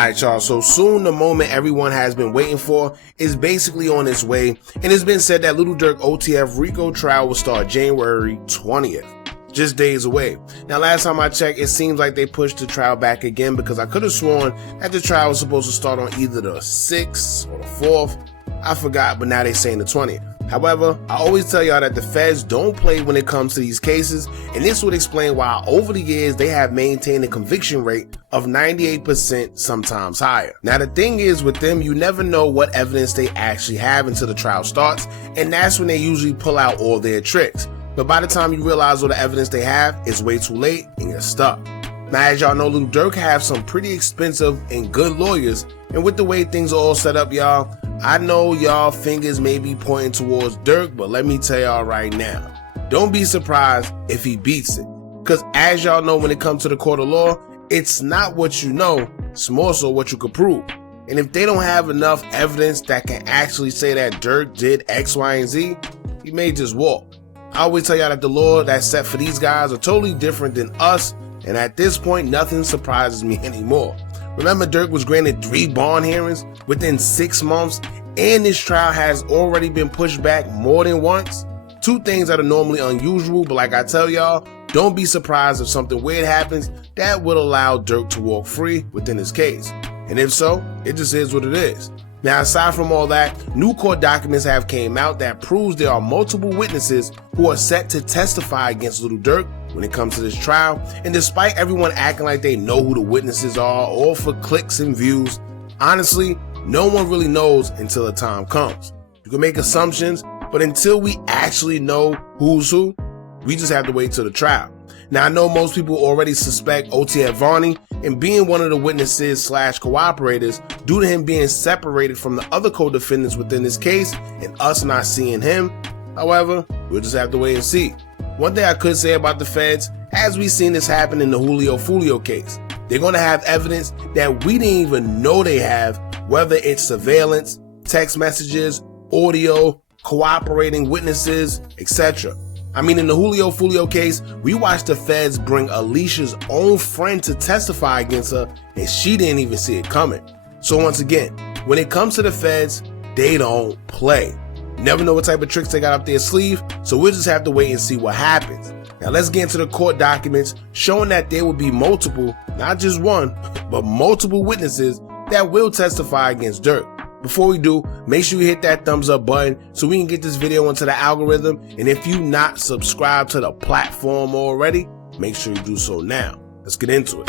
Alright y'all, so soon the moment everyone has been waiting for is basically on its way, and it's been said that Lil Durk OTF Rico trial will start January 20th. Just days away. Now last time I checked, it seems like they pushed the trial back again because I could have sworn that the trial was supposed to start on either the 6th or the 4th. I forgot, but now they're saying the 20th. However, I always tell y'all that the feds don't play when it comes to these cases, and this would explain why over the years they have maintained a conviction rate of 98%, sometimes higher. Now the thing is with them, you never know what evidence they actually have until the trial starts, and that's when they usually pull out all their tricks. But by the time you realize all the evidence they have, it's way too late and you're stuck. Now as y'all know, Lil Durk have some pretty expensive and good lawyers, and with the way things are all set up, y'all, I know y'all fingers may be pointing towards Durk, but let me tell y'all right now, don't be surprised if he beats it. Cause as y'all know, when it comes to the court of law, it's not what you know, it's more so what you could prove. And if they don't have enough evidence that can actually say that Durk did X, Y, and Z, he may just walk. I always tell y'all that the law that's set for these guys are totally different than us, and at this point, nothing surprises me anymore. Remember, Durk was granted 3 bond hearings within 6 months, and this trial has already been pushed back more than once. 2 things that are normally unusual, but like I tell y'all, don't be surprised if something weird happens that would allow Durk to walk free within his case. And if so, it just is what it is. Now, aside from all that, new court documents have came out that proves there are multiple witnesses who are set to testify against Lil Durk when it comes to this trial, and despite everyone acting like they know who the witnesses are, all for clicks and views, honestly, no one really knows until the time comes. You can make assumptions, but until we actually know who's who, we just have to wait till the trial. Now I know most people already suspect OTF Rico, and being one of the witnesses / cooperators due to him being separated from the other co-defendants within this case and us not seeing him. However, we'll just have to wait and see. One thing I could say about the feds, as we've seen this happen in the Julio case, they're going to have evidence that we didn't even know they have, whether it's surveillance, text messages, audio, cooperating witnesses, etc. I mean, in the Julio case, we watched the feds bring Alicia's own friend to testify against her, and she didn't even see it coming. So once again, when it comes to the feds, they don't play. Never know what type of tricks they got up their sleeve, so we'll just have to wait and see what happens. Now let's get into the court documents showing that there will be multiple, not just one, but multiple witnesses that will testify against Durk. Before we do, make sure you hit that thumbs up button so we can get this video into the algorithm, and if you not subscribed to the platform already, make sure you do so now. Let's get into it.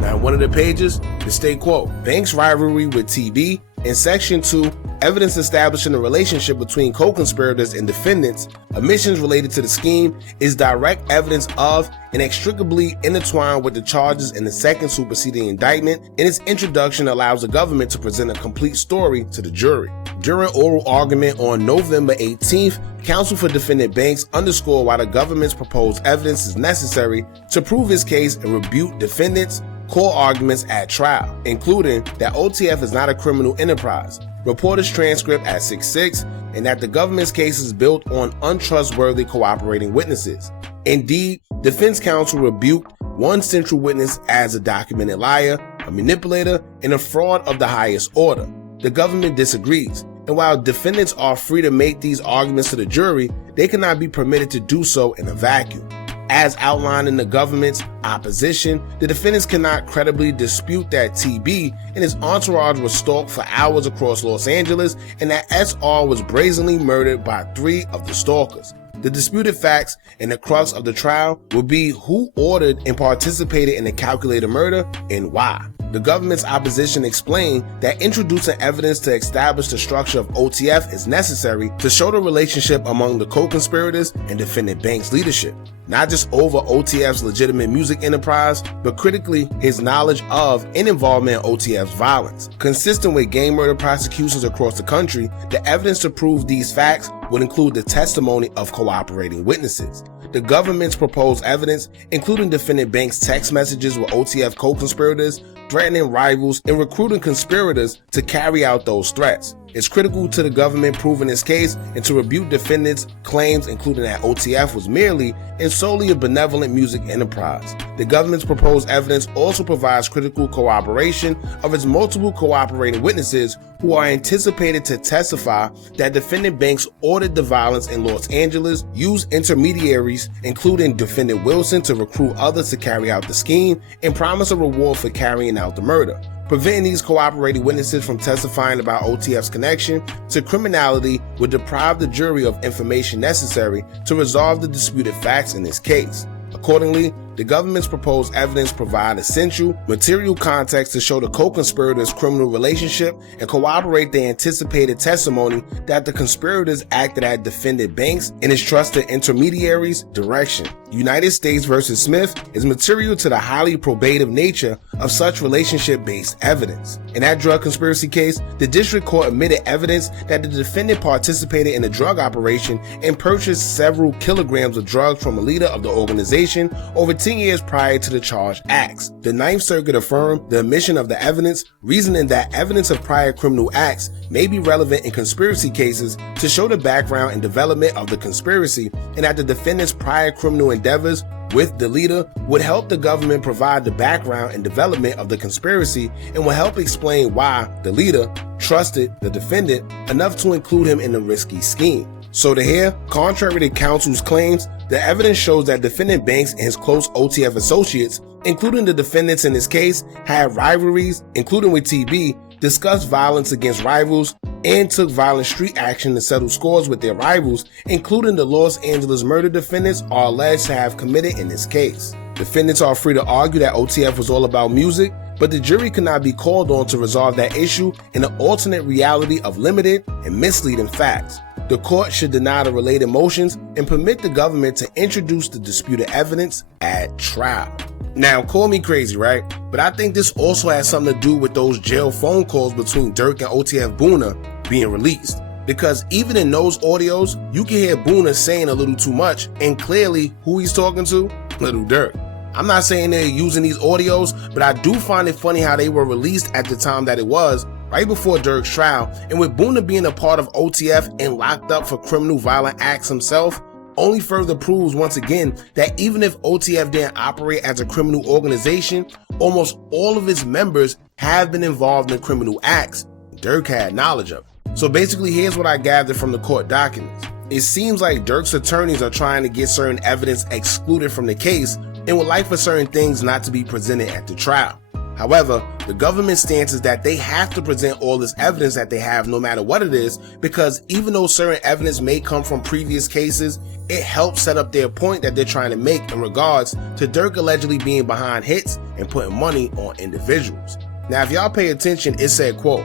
Now in one of the pages, the state quote, Banks rivalry with TB. In section 2, evidence establishing a relationship between co-conspirators and defendants, omissions related to the scheme is direct evidence of and inextricably intertwined with the charges in the second superseding indictment, and its introduction allows the government to present a complete story to the jury. During oral argument on November 18th, counsel for defendant Banks underscored why the government's proposed evidence is necessary to prove his case and rebuke defendants' core arguments at trial, including that OTF is not a criminal enterprise, reporter's transcript at 6-6, and that the government's case is built on untrustworthy cooperating witnesses. Indeed, defense counsel rebuked one central witness as a documented liar, a manipulator, and a fraud of the highest order. The government disagrees, and while defendants are free to make these arguments to the jury, they cannot be permitted to do so in a vacuum. As outlined in the government's opposition, the defendants cannot credibly dispute that TB and his entourage was stalked for hours across Los Angeles and that SR was brazenly murdered by 3 of the stalkers. The disputed facts and the crux of the trial will be who ordered and participated in the calculated murder and why. The government's opposition explained that introducing evidence to establish the structure of OTF is necessary to show the relationship among the co-conspirators and defendant Banks' leadership, not just over OTF's legitimate music enterprise, but critically his knowledge of and involvement in OTF's violence. Consistent with gang murder prosecutions across the country, the evidence to prove these facts would include the testimony of cooperating witnesses. The government's proposed evidence, including defendant Banks' text messages with OTF co-conspirators, threatening rivals, and recruiting conspirators to carry out those threats. It's critical to the government proving its case and to refute defendants' claims, including that OTF was merely and solely a benevolent music enterprise. The government's proposed evidence also provides critical corroboration of its multiple cooperating witnesses who are anticipated to testify that defendant banks ordered the violence in Los Angeles, used intermediaries, including defendant Wilson, to recruit others to carry out the scheme, and promise a reward for carrying out the murder. Preventing these cooperating witnesses from testifying about OTF's connection to criminality would deprive the jury of information necessary to resolve the disputed facts in this case. Accordingly, the government's proposed evidence provide essential material context to show the co-conspirators' criminal relationship and corroborate the anticipated testimony that the conspirators acted at defendant Banks and his trusted intermediaries' direction. United States v. Smith is material to the highly probative nature of such relationship-based evidence. In that drug conspiracy case, the district court admitted evidence that the defendant participated in a drug operation and purchased several kilograms of drugs from a leader of the organization over 10 years prior to the charged acts. The Ninth Circuit affirmed the admission of the evidence, reasoning that evidence of prior criminal acts may be relevant in conspiracy cases to show the background and development of the conspiracy, and that the defendant's prior criminal endeavors with the leader would help the government provide the background and development of the conspiracy and will help explain why the leader trusted the defendant enough to include him in the risky scheme. So to here, contrary to counsel's claims, the evidence shows that defendant Banks and his close OTF associates, including the defendants in this case, had rivalries, including with TB, discussed violence against rivals, and took violent street action to settle scores with their rivals, including the Los Angeles murder defendants are alleged to have committed in this case. Defendants are free to argue that OTF was all about music, but the jury cannot be called on to resolve that issue in an alternate reality of limited and misleading facts. The court should deny the related motions and permit the government to introduce the disputed evidence at trial. Now, call me crazy, right? But I think this also has something to do with those jail phone calls between Durk and OTF Boona being released. Because even in those audios, you can hear Boona saying a little too much, and clearly who he's talking to? Lil Durk. I'm not saying they're using these audios, but I do find it funny how they were released at the time that it was, right before Durk's trial, and with Boona being a part of OTF and locked up for criminal violent acts himself, only further proves once again that even if OTF didn't operate as a criminal organization, almost all of its members have been involved in criminal acts Durk had knowledge of. So basically, here's what I gathered from the court documents. It seems like Durk's attorneys are trying to get certain evidence excluded from the case and would like for certain things not to be presented at the trial. However, the government's stance is that they have to present all this evidence that they have no matter what it is, because even though certain evidence may come from previous cases, it helps set up their point that they're trying to make in regards to Durk allegedly being behind hits and putting money on individuals. Now, if y'all pay attention, it said, quote,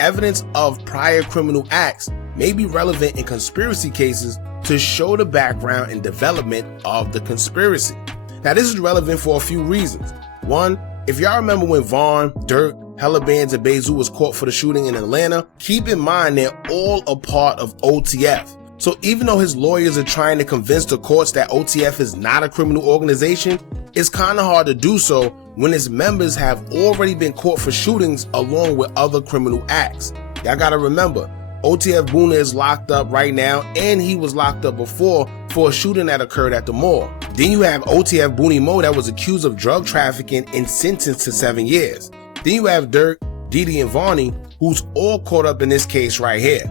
evidence of prior criminal acts may be relevant in conspiracy cases to show the background and development of the conspiracy. Now, this is relevant for a few reasons. One, if y'all remember when Vaughn, Durk, Hella Bands, and Bezu was caught for the shooting in Atlanta, keep in mind they're all a part of OTF. So even though his lawyers are trying to convince the courts that OTF is not a criminal organization, it's kind of hard to do so when its members have already been caught for shootings along with other criminal acts. Y'all gotta remember, OTF Boona is locked up right now, and he was locked up before for a shooting that occurred at the mall. Then you have OTF Booney Mo that was accused of drug trafficking and sentenced to 7 years. Then you have Durk, Didi, and Vonnie, who's all caught up in this case right here.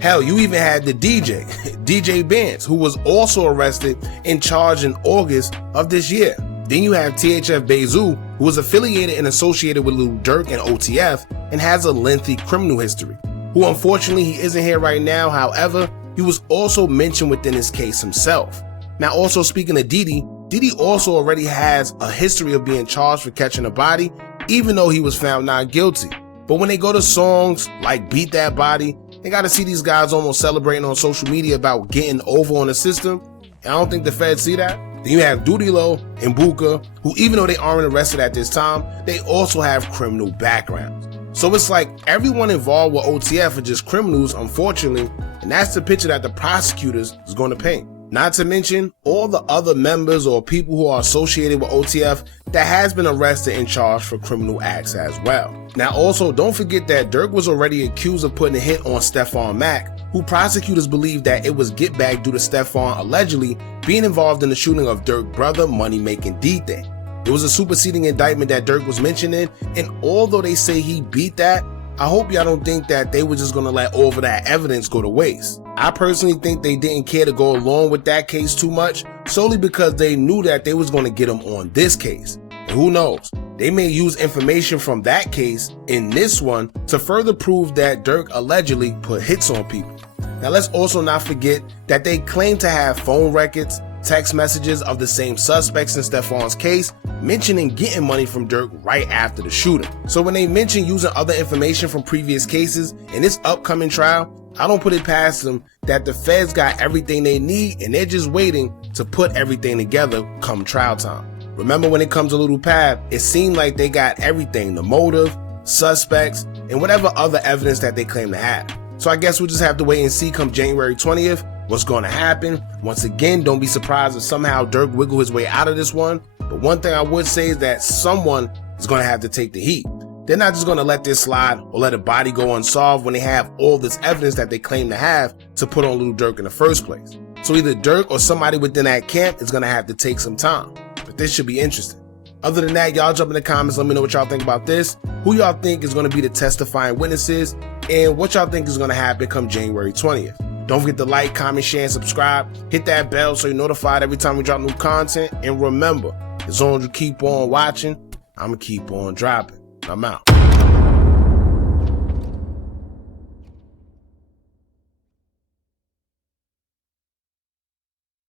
Hell, you even had the DJ, DJ Benz, who was also arrested and charged in August of this year. Then you have THF Bezu, who was affiliated and associated with Lil Durk and OTF and has a lengthy criminal history, who unfortunately he isn't here right now. However, he was also mentioned within this case himself. Now, also speaking of Didi, Didi also already has a history of being charged for catching a body, even though he was found not guilty. But when they go to songs like Beat That Body, they gotta see these guys almost celebrating on social media about getting over on the system. And I don't think the feds see that. Then you have Dudilo and Buka, who even though they aren't arrested at this time, they also have criminal backgrounds. So it's like everyone involved with OTF are just criminals, unfortunately, and that's the picture that the prosecutors is going to paint. Not to mention all the other members or people who are associated with OTF that has been arrested and charged for criminal acts as well. Now also, don't forget that Durk was already accused of putting a hit on Stephon Mack, who prosecutors believe that it was get back due to Stephon allegedly being involved in the shooting of Durk's brother Money Making D-Thing. It was a superseding indictment that Durk was mentioned in, and although they say he beat that, I hope y'all don't think that they were just gonna let all of that evidence go to waste. I personally think they didn't care to go along with that case too much, solely because they knew that they was gonna get him on this case. And who knows, they may use information from that case in this one to further prove that Durk allegedly put hits on people. Now let's also not forget that they claim to have phone records, text messages of the same suspects in Stephon's case, mentioning getting money from Durk right after the shooting. So when they mention using other information from previous cases in this upcoming trial, I don't put it past them that the feds got everything they need and they're just waiting to put everything together come trial time. Remember, when it comes to Little Pab, it seemed like they got everything, the motive, suspects, and whatever other evidence that they claim to have. So I guess we'll just have to wait and see come January 20th what's going to happen. Once again, don't be surprised if somehow Durk wiggle his way out of this one. But one thing I would say is that someone is going to have to take the heat. They're not just going to let this slide or let a body go unsolved when they have all this evidence that they claim to have to put on Lil Durk in the first place. So either Durk or somebody within that camp is going to have to take some time. But this should be interesting. Other than that, y'all jump in the comments, let me know what y'all think about this, who y'all think is going to be the testifying witnesses, and what y'all think is going to happen come January 20th. Don't forget to like, comment, share, and subscribe. Hit that bell so you're notified every time we drop new content. And remember, as long as you keep on watching, I'm going to keep on dropping. I'm out.